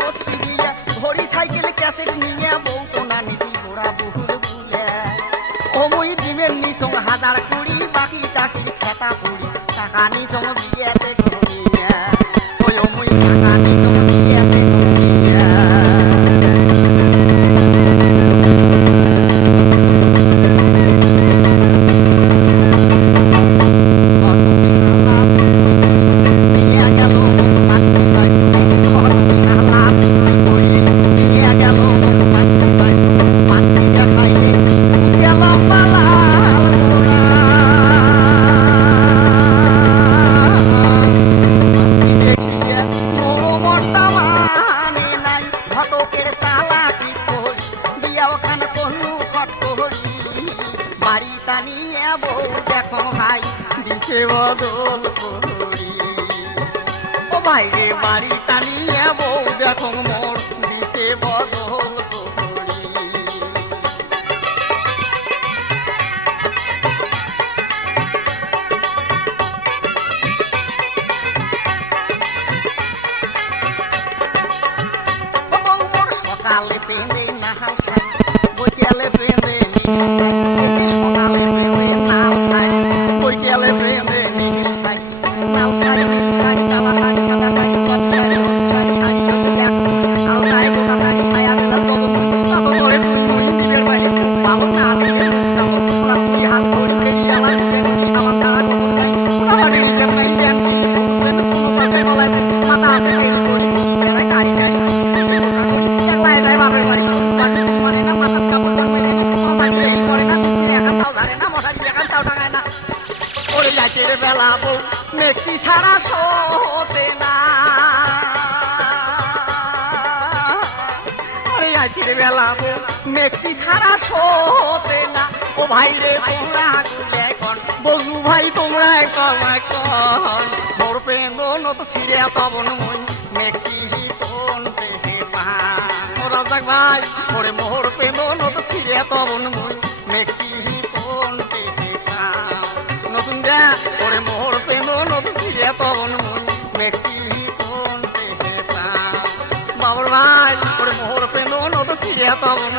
করছি বিয়ে ঘড়ি সাইকেলে ক্যাসেট নিয়ে বউ কোনা নিছি ঘোড়া বহুর বুলে ও মুই ডিমের নিসং হাজার কুড়ি বাকি চাকরি খেতা পুরি টাকা নিসং বিয়েতে ঘুমিয়ে ওই ও মুই টাকা নিসং বিয়েতে ঘুমিয়ে বাড়ি টানিয়ে বউ দেখো ভাই দিছে বদল করি ও ভাই রে বাড়ি টানিয়ে বউ দেখো মোর দিছে বদল করি বউ মোর সকালে পেঁদে নাহাল শাড়ি বৈকালে পেঁদে সকালে পেঁদে লাল শাড়ি বৈকালে পেঁদে নীল শাড়ি লাল শাড়ি নীল শাড়ি কালা শাড়ি সাদা শাড়ি কত শাড়ি হলুদ শাড়ি শাড়ি আরো তাই গোটা শাড়ি ছায়া দিলা তত তত করে তুই নিজের বাইরে ভালো না দিলে ছোড়া ছুরি হাত ধরে ফেরি গেলা বেগুনি সাবান ছাড়া কত নাই আমার নিজের নাই ব্যান দিলে সোনো পাতে গলায় মাথা আছে তেল করি বেড়ায় গাড়ি গাড়ি একলাই যায় বাপের বাড়ি মানে না মাথার কাপড় জন্মে বেলা বউ মেক্সি ছাড়া শোতে না বেলা বউ মেক্সি ছাড়া শোতে না ও ভাই রে তোমরা গুলে কন বজু ভাই তোমরা কন মোর প্রেম নত ছিড়ে তবন মই মেক্সি কোন দেহে পা ও রাজাক ভাই ওরে মোর প্রেম নত ছিড়ে তবন মই মেক্সি কোন দেহে পা নতুন দে ওরে মোর প্রেম নত ছিড়ে তবন মই মেক্সি কোন দেহে পা বাবর ভাই ওরে মোর প্রেম নত ছিড়ে তবন